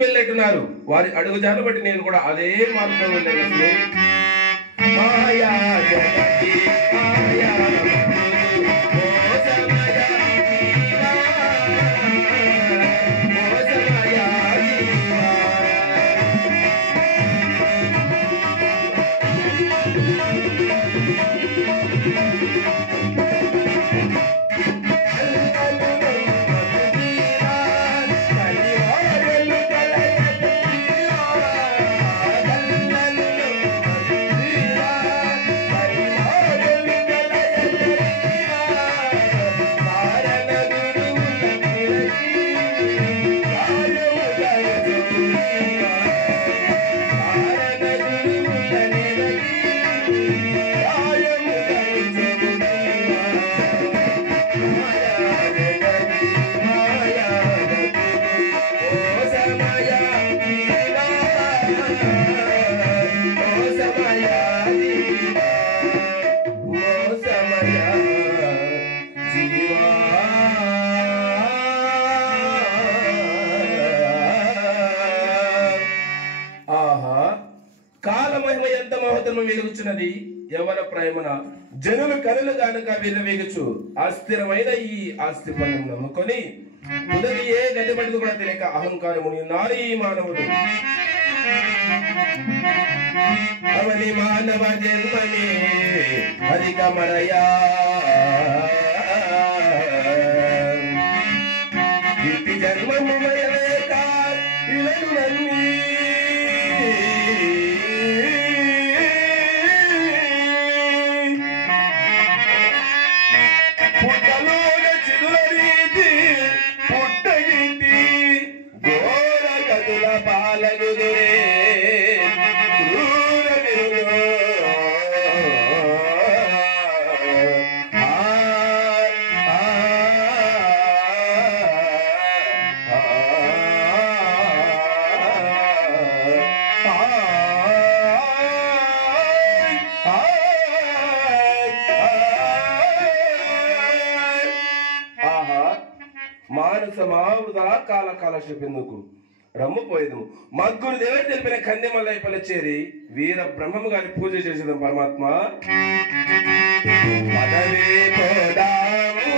వెళ్ళట్టున్నారు. వారి అడుగుజాడలు బట్టి నేను కూడా అదే మార్గంలో వెళ్ళాను. మాయా జగతి మాయా వెలుగుచున్నది. యవన ప్రేమన జనులు కనులు గానుక విర్రవేగుచు అస్థిరమైన ఈ ఆస్తి పన్ను నమ్ముకొని ఉదవి ఏ గడ్డిపడిది కూడా తెలియక అహంకారముని నారీ మానవుడు. అవని మానవ జన్మమే అధికమరయా ఇట్టి జన్మము మయలేక ఇలను నమ్మి కాల కాలక్షేపెందుకు రమ్ముపోయేదు మగ్గురు దేవుడు తెలిపిన కందెమల్లైపల్ల చేరి వీర బ్రహ్మము గారి పూజ చేసేదాం. పరమాత్మ పదవే పోదాము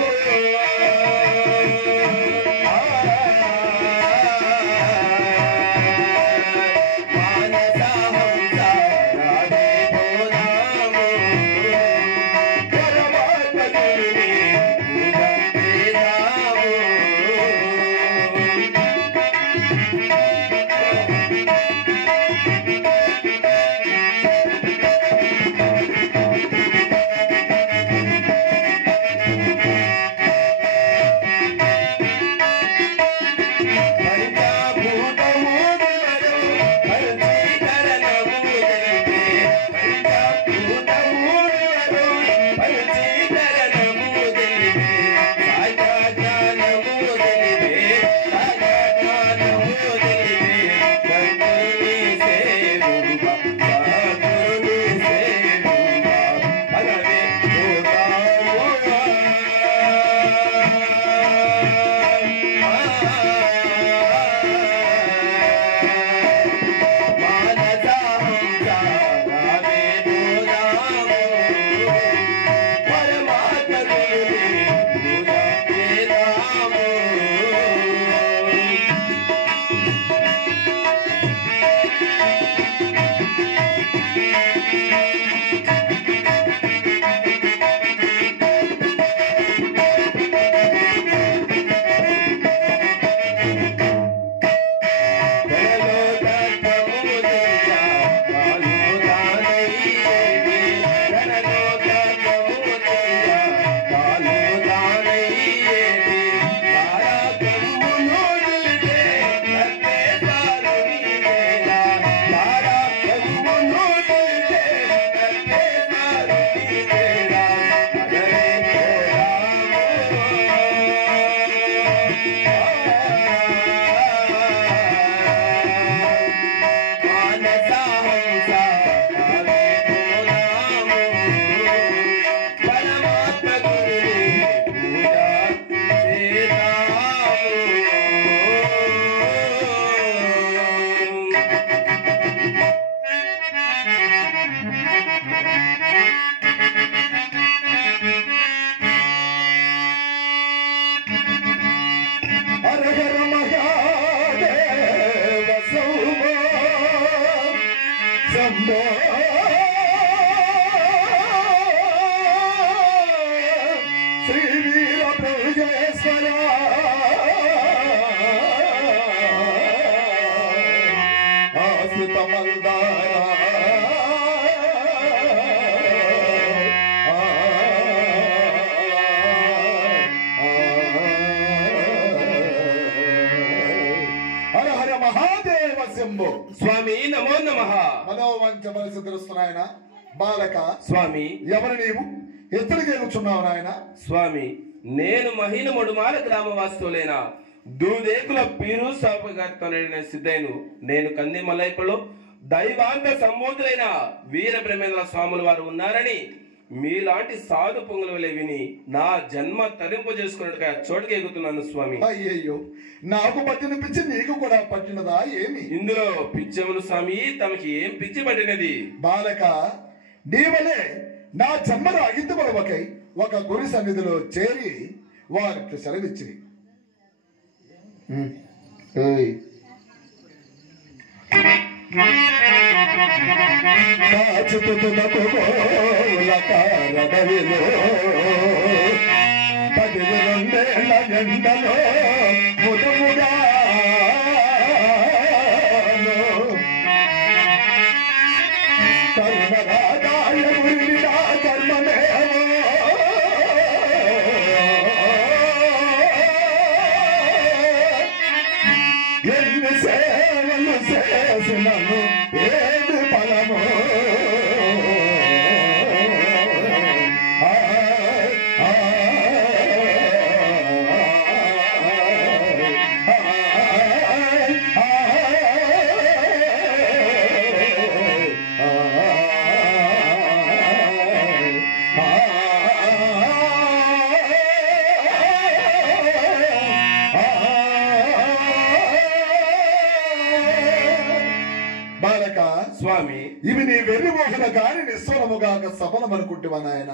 శంభో శ్రీ వీర ప్రజేశ్వర ఆశ్రిత మల్దార హర హర మహాదేవ శంభో. స్వామి నమో నమః. మనోవంచ పరిశుద్ధుస్తున్నాయన బాలక. స్వామి ఎవరు నీవు? ఎత్తడికి కూర్చున్నావు నాయన? స్వామి నేను మహిళ మొడుమాల గ్రామవాస్తులేనా దూదేకుల పీరు సాపగార్తనైన సిద్ధైను. నేను కంది మలైపులో దైవాంత సముద్రైన వీర బ్రహ్మేంద్ర స్వాముల వారు ఉన్నారని మీలాంటి సాధు పొంగులు వలె విని నా జన్మ తరింపు చేసుకున్నట్టుగా చోటుకి ఎగుతున్నాను స్వామి. అయ్యయ్యో, నాకు పట్టిన పిచ్చి నీకు కూడా పట్టినదా ఏమి? ఇందులో పిచ్చములు స్వామి, తమకి ఏం పిచ్చి పట్టినది? బాలక, నీవలే నా జన్మను అగింతపడవకై ఒక గురి సన్నిధిలో చేరి వారికి సెలవిచ్చి కాచుతునకు రడవిలో 12 ఎండలో ముదముగా కర్మరాగాయ గురినా కర్మమేవో ఎన్ని సేవలు చేసినను ఏది ఫలము బాలక. స్వామి ఇవి నీ వెర్రిమోహన కాని నిస్వరముగాక సఫలమనుకుంటువా నాయన?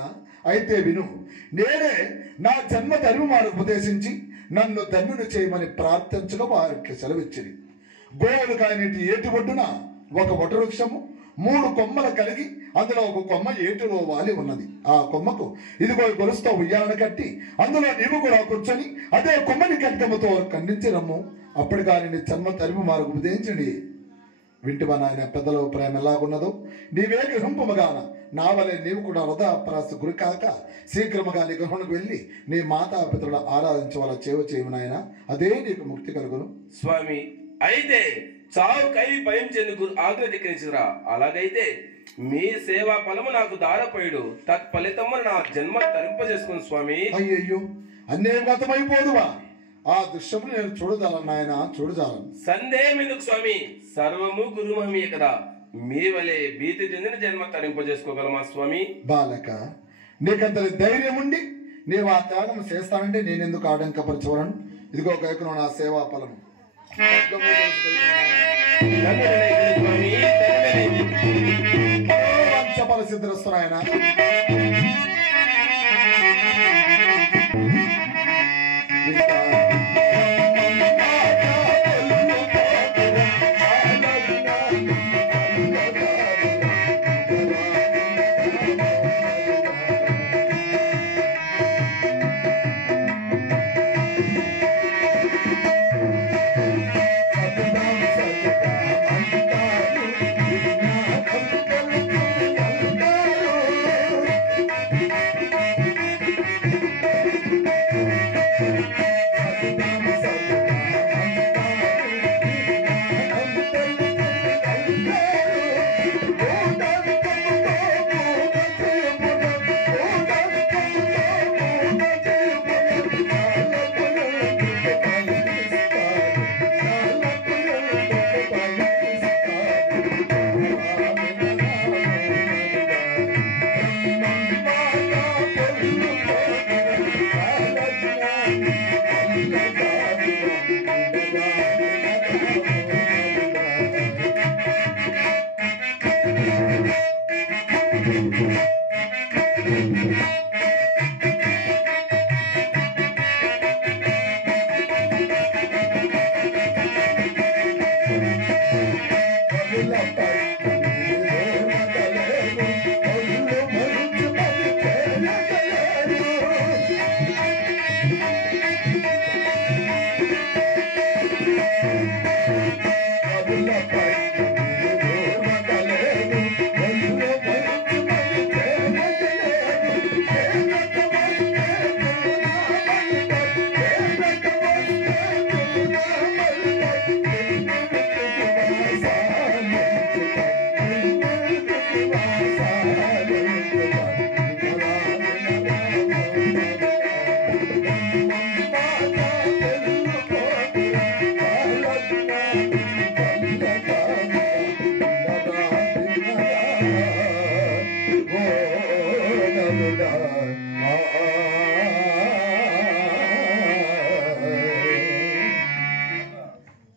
అయితే విను, నేనే నా జన్మ ధర్మమాను ఉపదేశించి నన్ను ధన్యుని చేయమని ప్రార్థించగా వారికి సెలవిచ్చింది. గోవులు కానిటి ఏటి ఒడ్డున ఒక వటవృక్షము 3 కొమ్మలు కలిగి అందులో ఒక కొమ్మ ఏటిలో వాలి ఉన్నది. ఆ కొమ్మకు ఇదిగో గొలుస్తో ఉయ్యాలను కట్టి అందులో నీవు కూడా కూర్చొని అదే కొమ్మని కంఠముతో ఖండించి రమ్ము. అప్పటికాని నీ జన్మ తరిమి మాకు ఉపదేశించండి. వింటివా నాయన పెద్దల ప్రేమ ఎలాగున్నదో? నీవే గ్రహింపముగాన నా వలె నీవు కూడా వృధాప్రాసు గురి కాక శీఘ్రముగా నీ గృహణకు వెళ్ళి నీ మాతాపితరుల ఆరాధించవల చేయము నాయన, అదే నీకు ముక్తి కలుగును. స్వామి అయితే చావు కై భయం చెందుకు ఆగ్రహించరా. అలాగైతే మీ సేవా ఫలము నాకు దారపోయాడు తత్ఫలితము నా జన్మ తరింప చేసుకుని స్వామి. అయ్యయ్యో, అన్నే గతమైపోదువా? ఆ దృశ్యము నేను చూడజాలను నాయన, చూడజాలను. సందేహం ఎందుకు స్వామి? సర్వము గురుమహిమే కదా. మీ వలె భీతి చెందిన జన్మ తరింప చేసుకోగలమా స్వామి? బాలక, నీకంతటి ధైర్యం ఉండి నీవు ఆ త్యాగం చేస్తానంటే నేనెందుకు ఆటంకపరచవలను? ఇదిగో గైకును నా సేవా ఫలము. సిద్ధిస్తున్నాయన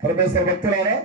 పరమేశ్వర భక్తులారా